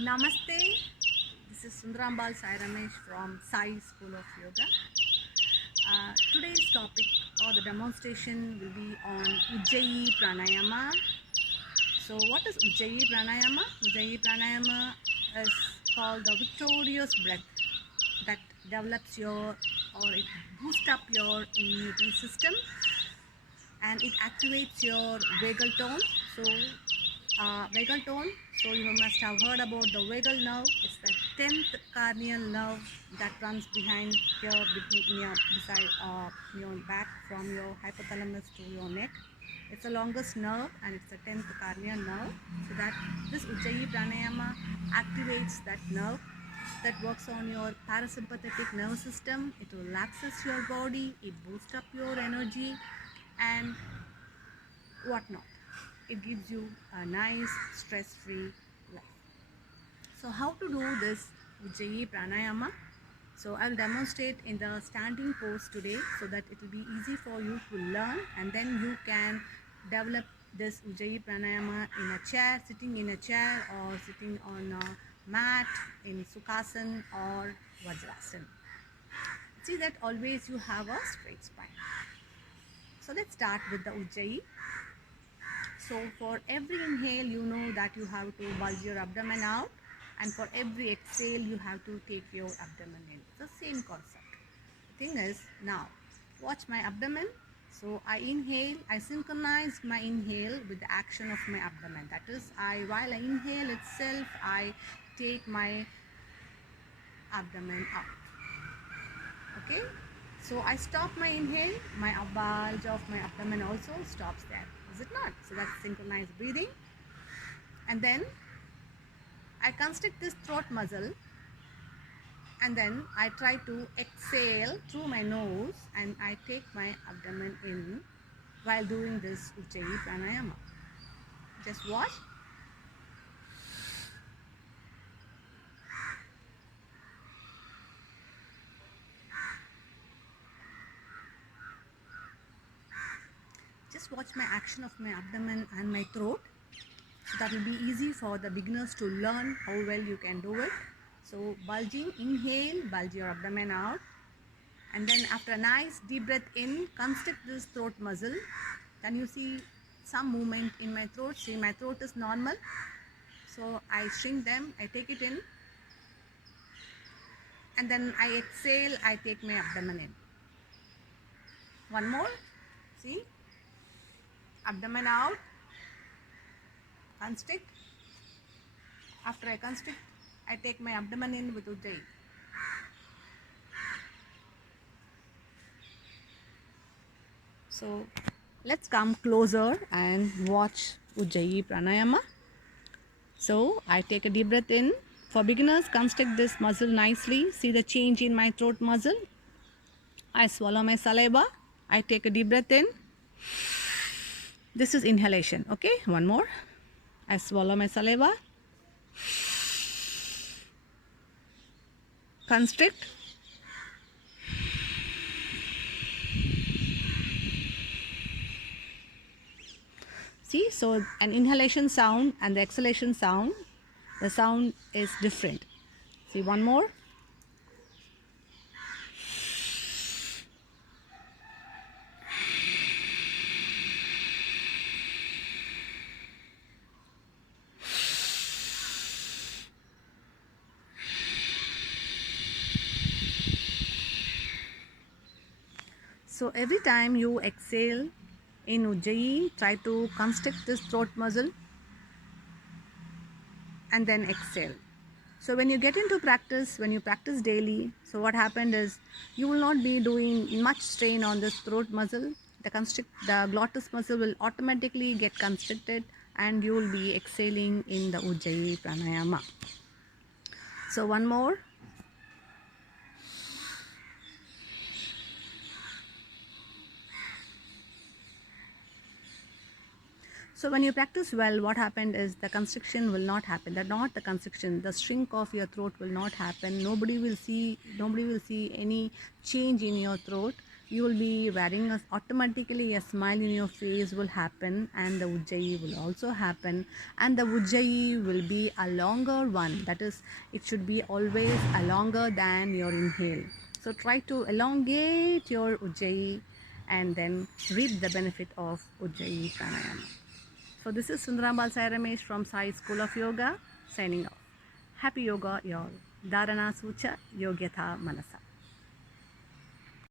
Namaste. This is Sundarambal Sai Ramesh from Sai School of Yoga. Today's topic or the demonstration will be on Ujjayi Pranayama. So, what is Ujjayi Pranayama? Ujjayi Pranayama is called the victorious breath that develops your or it boosts up your immunity system and it activates your vagal tone. So, vagal tone. So you must have heard about the vagal nerve. It's the 10th cranial nerve that runs behind here, between your beside your back from your hypothalamus to your neck. It's the longest nerve and it's the 10th cranial nerve. So that this Ujjayi Pranayama activates that nerve that works on your parasympathetic nervous system. It relaxes your body, it boosts up your energy and whatnot. It gives you a nice stress-free life. So how to do this Ujjayi Pranayama? So I'll demonstrate in the standing pose today so that it will be easy for you to learn and then you can develop this Ujjayi Pranayama in a chair, sitting in a chair or sitting on a mat in Sukhasana or Vajrasana. See that always you have a straight spine. So let's start with the Ujjayi. So for every inhale, you know that you have to bulge your abdomen out, and for every exhale, you have to take your abdomen in. It's the same concept. The thing is, now watch my abdomen. So I inhale, I synchronize my inhale with the action of my abdomen. That is, while I inhale itself, I take my abdomen out. Okay, so I stop my inhale, my bulge of my abdomen also stops there, is it not? So that's synchronized breathing. And then I constrict this throat muscle and then I try to exhale through my nose and I take my abdomen in while doing this Ujjayi Pranayama. Just watch. Just watch my action of my abdomen and my throat. So that will be easy for the beginners to learn how well you can do it. So bulging, inhale, bulge your abdomen out. And then after a nice deep breath in, constrict this throat muscle. Then you see some movement in my throat. See, my throat is normal. So I shrink them, I take it in. And then I exhale, I take my abdomen in. One more. See, abdomen out, constrict. After I constrict, I take my abdomen in with Ujjayi. So let's come closer and watch Ujjayi Pranayama. So I take a deep breath in. For beginners, constrict this muscle nicely. See the change in my throat muscle. I swallow my saliva. I take a deep breath in. This is inhalation. Okay, one more. I swallow my saliva. Constrict. See, so an inhalation sound and the exhalation sound, the sound is different. See, one more. So every time you exhale in Ujjayi, try to constrict this throat muscle and then exhale. So when you get into practice, when you practice daily, so what happened is you will not be doing much strain on this throat muscle. The glottis muscle will automatically get constricted and you will be exhaling in the Ujjayi Pranayama. So one more. So when you practice well, what happened is the constriction will not happen. That not the constriction, the shrink of your throat will not happen. Nobody will see any change in your throat you will be wearing automatically a smile in your face will happen, and the ujjayi will also happen, and the ujjayi will be a longer one. That is, it should be always a longer than your inhale. So try to elongate your ujjayi and then reap the benefit of ujjayi pranayama. So this is Sundarambal Sai Ramesh from Sai School of Yoga signing off. Happy yoga, y'all. Dharana Sucha Yogyatha Manasa.